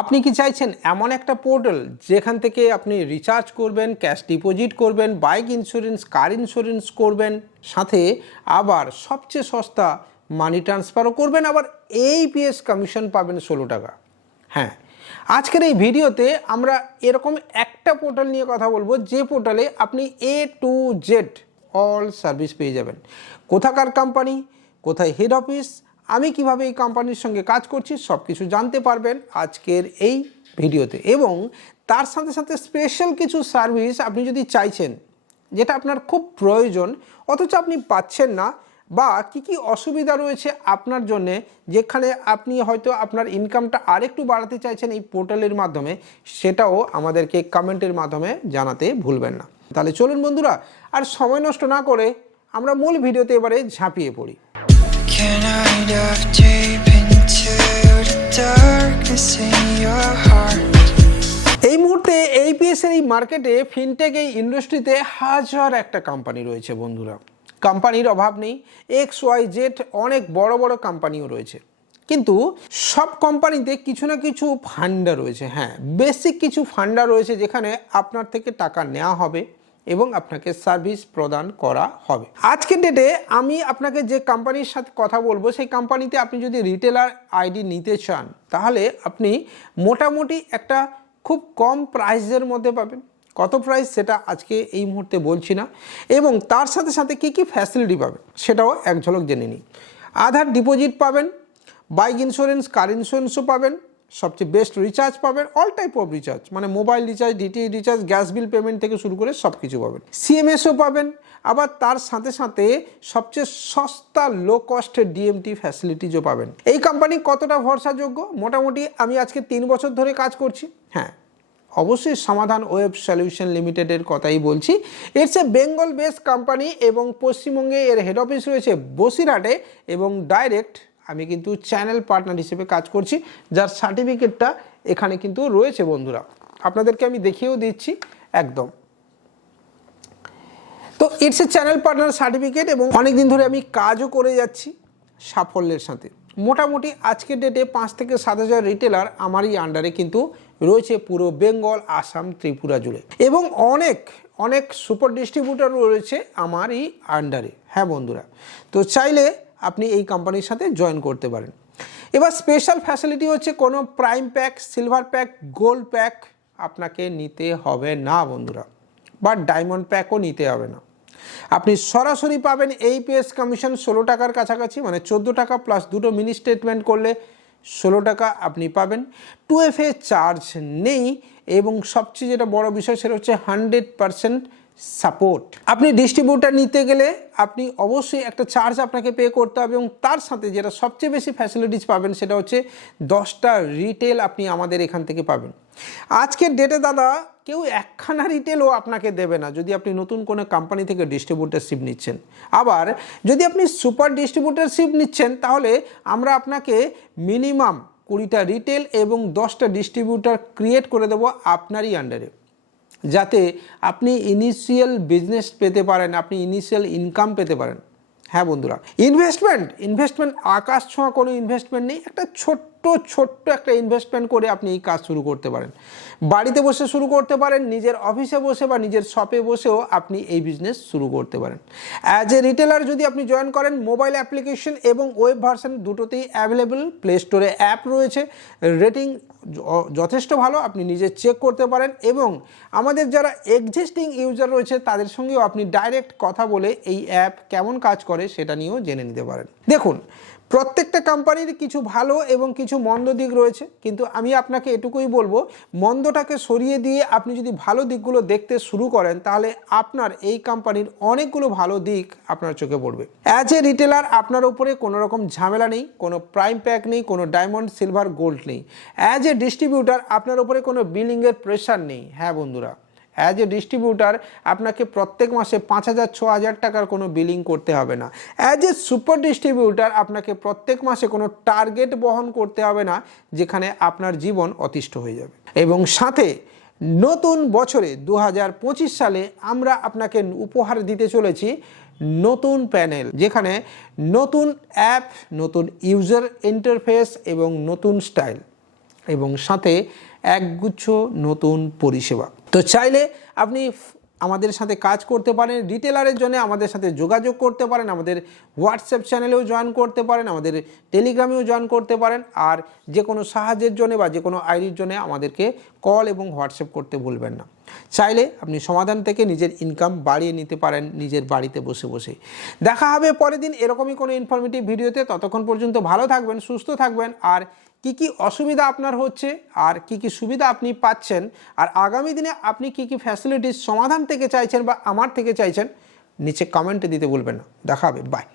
আপনি কি চাইছেন এমন একটা পোর্টাল যেখান থেকে আপনি রিচার্জ করবেন, ক্যাশ ডিপোজিট করবেন, বাইক ইন্স্যুরেন্স, কার ইন্স্যুরেন্স করবেন, সাথে আবার সবচেয়ে সস্তা মানি ট্রান্সফারও করবেন, আবার এই পিএস কমিশন পাবেন ষোলো টাকা। হ্যাঁ আজকের এই ভিডিওতে আমরা এরকম একটা পোর্টাল নিয়ে কথা বলব, যে পোর্টালে আপনি A to Z all service পেয়ে যাবেন। কোথাকার কোম্পানি কোথায় হেড অফিস আমি কীভাবে এই কোম্পানির সঙ্গে কাজ করছি সব কিছু জানতে পারবেন আজকের এই ভিডিওতে। এবং তার সাথে সাথে স্পেশাল কিছু সার্ভিস আপনি যদি চাইছেন, যেটা আপনার খুব প্রয়োজন, অথচ আপনি পাচ্ছেন না বা কি কি অসুবিধা রয়েছে আপনার জন্যে, যেখানে আপনি হয়তো আপনার ইনকামটা আরেকটু বাড়াতে চাইছেন এই পোর্টালের মাধ্যমে, সেটাও আমাদেরকে কমেন্টের মাধ্যমে জানাতে ভুলবেন না। তাহলে চলুন বন্ধুরা, আর সময় নষ্ট না করে আমরা মূল ভিডিওতে এবারে ঝাঁপিয়ে পড়ি। Your heart? এই মুহূর্তে এইপিএস এই মার্কেটে ফিনটেক এই ইন্ডাস্ট্রিতে হাজার একটা কোম্পানি রয়েছে বন্ধুরা। কোম্পানির অভাব নেই এক্স ওয়াই জেড অনেক বড় বড় কোম্পানিও রয়েছে। কিন্তু সব কোম্পানিতে কিছু না কিছু ফান্ডা রয়েছে হ্যাঁ। বেসিক কিছু ফান্ডা রয়েছে যেখানে আপনার থেকে টাকা নেওয়া হবে। এবং আপনাকে সার্ভিস প্রদান করা হবে। আজকের ডেটে আমি আপনাকে যে কোম্পানির সাথে কথা বলব, সেই কোম্পানিতে আপনি যদি রিটেলার আইডি নিতে চান, তাহলে আপনি মোটামুটি একটা খুব কম প্রাইসের মধ্যে পাবেন। কত প্রাইস সেটা আজকে এই মুহূর্তে বলছি না। এবং তার সাথে সাথে কী কী ফ্যাসিলিটি পাবেন, সেটাও এক ঝলক জেনে নিই। আধার ডিপোজিট পাবেন বাইক ইন্স্যুরেন্স কার ইন্স্যুরেন্সও পাবেন সবচেয়ে বেস্ট রিচার্জ পাবেন অল টাইপ অফ রিচার্জ মানে mobile recharge DT recharge gas bill payment থেকে শুরু করে সব কিছু পাবেন সিএমএসও পাবেন, আবার তার সাথে সাথে সবচেয়ে সস্তা লো কস্টের ডিএমটি ফ্যাসিলিটিজও পাবেন। এই কোম্পানি কতটা ভরসাযোগ্য? মোটামুটি আমি আজকে তিন বছর ধরে কাজ করছি। হ্যাঁ অবশ্যই সমাধান ওয়েব সলিউশন লিমিটেডের কথাই বলছি। It's a Bengal base company এবং পশ্চিমবঙ্গে এর হেড অফিস রয়েছে বসিরহাটে এবং ডাইরেক্ট আমি কিন্তু চ্যানেল পার্টনার হিসেবে কাজ করছি, যার সার্টিফিকেটটা এখানে কিন্তু রয়েছে বন্ধুরা। আপনাদেরকে আমি দেখিয়েও দিচ্ছি একদম। তো it's a channel partner certificate এবং অনেক দিন ধরে আমি কাজও করে যাচ্ছি সাফল্যের সাথে। মোটামুটি আজকের ডেটে পাঁচ থেকে সাত হাজার রিটেলার আমারই আন্ডারে কিন্তু রয়েছে পুরো বেঙ্গল, আসাম, ত্রিপুরা জুড়ে। এবং অনেক অনেক সুপার ডিস্ট্রিবিউটার রয়েছে আমারই আন্ডারে হ্যাঁ বন্ধুরা। তো চাইলে আপনি এই কোম্পানির সাথে জয়েন করতে পারেন। এবার স্পেশাল ফ্যাসিলিটি হচ্ছে কোনো prime pack silver pack gold pack আপনাকে নিতে হবে না বন্ধুরা। বা ডায়মন্ড প্যাকও নিতে হবে না। আপনি সরাসরি পাবেন এই পিএস কমিশন ষোলো টাকার কাছাকাছি মানে চোদ্দ টাকা প্লাস দুটো মিনি স্টেটমেন্ট করলে ষোলো টাকা আপনি পাবেন। টু এফ এ চার্জ নেই এবং সবচেয়ে যেটা বড় বিষয় সেটা হচ্ছে হান্ড্রেড পারসেন্ট সাপোর্ট আপনি ডিস্ট্রিবিউটার নিতে গেলে আপনি অবশ্যই একটা চার্জ আপনাকে পে করতে হবে এবং তার সাথে যেটা সবচেয়ে বেশি ফ্যাসিলিটিস পাবেন সেটা হচ্ছে দশটা রিটেল আপনি আমাদের এখান থেকে পাবেন। আজকের ডেটে দাদা কেউ একখানা রিটেলও আপনাকে দেবে না যদি আপনি নতুন কোনো কোম্পানি থেকে ডিস্ট্রিবিউটারশিপ নিচ্ছেন। আবার যদি আপনি সুপার ডিস্ট্রিবিউটারশিপ নিচ্ছেন তাহলে আমরা আপনাকে মিনিমাম কুড়িটা রিটেল এবং দশটা ডিস্ট্রিবিউটার ক্রিয়েট করে দেবো আপনারই আন্ডারে যাতে আপনি ইনিশিয়াল বিজনেস পেতে পারেন আপনি ইনিশিয়াল ইনকাম পেতে পারেন। হ্যাঁ বন্ধুরা ইনভেস্টমেন্ট ইনভেস্টমেন্ট আকাশ ছোঁয়া কোনো ইনভেস্টমেন্ট নেই, একটা ছোট্ট ছোট্ট একটা ইনভেস্টমেন্ট করে আপনি এই কাজ শুরু করতে পারেন। বাড়িতে বসে শুরু করতে পারেন, নিজের অফিসে বসে বা নিজের শপে বসেও আপনি এই বিজনেস শুরু করতে পারেন। অ্যাজ এ রিটেলার যদি আপনি জয়েন করেন মোবাইল অ্যাপ্লিকেশন এবং ওয়েব ভার্সন দুটোতেই অ্যাভেলেবল প্লে স্টোরে অ্যাপ রয়েছে রেটিং যথেষ্ট ভালো, আপনি নিজে চেক করতে পারেন এবং আমাদের যারা এক্সিস্টিং ইউজার রয়েছে, তাদের সঙ্গেও আপনি ডাইরেক্ট কথা বলে এই অ্যাপ কেমন কাজ করে সেটা নিয়েও জেনে নিতে পারেন। দেখুন, প্রত্যেকটা কোম্পানির কিছু ভালো এবং কিছু মন্দ দিক রয়েছে, কিন্তু আমি আপনাকে এটুকুই বলব, মন্দটাকে সরিয়ে দিয়ে আপনি যদি ভালো দিকগুলো দেখতে শুরু করেন, তাহলে আপনার এই কোম্পানির অনেকগুলো ভালো দিক আপনার চোখে পড়বে। অ্যাজ এ রিটেলার আপনার উপরে কোনো রকম ঝামেলা নেই, কোনো প্রাইম প্যাক নেই, কোনো ডায়মন্ড সিলভার গোল্ড নেই। অ্যাজ এ ডিস্ট্রিবিউটার আপনার উপরে কোনো বিলিংয়ের প্রেশার নেই। হ্যাঁ বন্ধুরা। অ্যাজ এ ডিস্ট্রিবিউটার আপনাকে প্রত্যেক মাসে পাঁচ হাজার, ছ হাজার টাকার কোনো বিলিং করতে হবে না। অ্যাজ এ সুপার ডিস্ট্রিবিউটার আপনাকে প্রত্যেক মাসে কোনো টার্গেট বহন করতে হবে না, যেখানে আপনার জীবন অতিষ্ঠ হয়ে যাবে। এবং সাথে নতুন বছরে দু হাজার পঁচিশ সালে আমরা আপনাকে উপহার দিতে চলেছি নতুন প্যানেল যেখানে নতুন অ্যাপ নতুন ইউজার ইন্টারফেস এবং নতুন স্টাইল এবং সাথে একগুচ্ছ নতুন পরিষেবা। তো চাইলে আপনি আমাদের সাথে কাজ করতে পারেন রিটেলারের জন্য আমাদের সাথে যোগাযোগ করতে পারেন, আমাদের হোয়াটসঅ্যাপ চ্যানেলেও জয়েন করতে পারেন, আমাদের টেলিগ্রামেও জয়েন করতে পারেন, আর যে কোনো সাহায্যের জন্য বা যে কোনো আইডির জন্য আমাদেরকে কল এবং হোয়াটসঅ্যাপ করতে ভুলবেন না। চাইলে আপনি সমাধান থেকে নিজের ইনকাম বাড়িয়ে নিতে পারেন, নিজের বাড়িতে বসে বসে। দেখা হবে পরের দিন এরকমই কোনো ইনফরমেটিভ ভিডিওতে ততক্ষণ পর্যন্ত ভালো থাকবেন, সুস্থ থাকবেন, আর কি কি অসুবিধা আপনার হচ্ছে আর কি কি সুবিধা আপনি পাচ্ছেন আর আগামী দিনে আপনি কি কি ফ্যাসিলিটিস সমাধান থেকে চাইছেন বা আমার থেকে চাইছেন, নিচে কমেন্টে দিতে বলবেন না। দেখা হবে বাই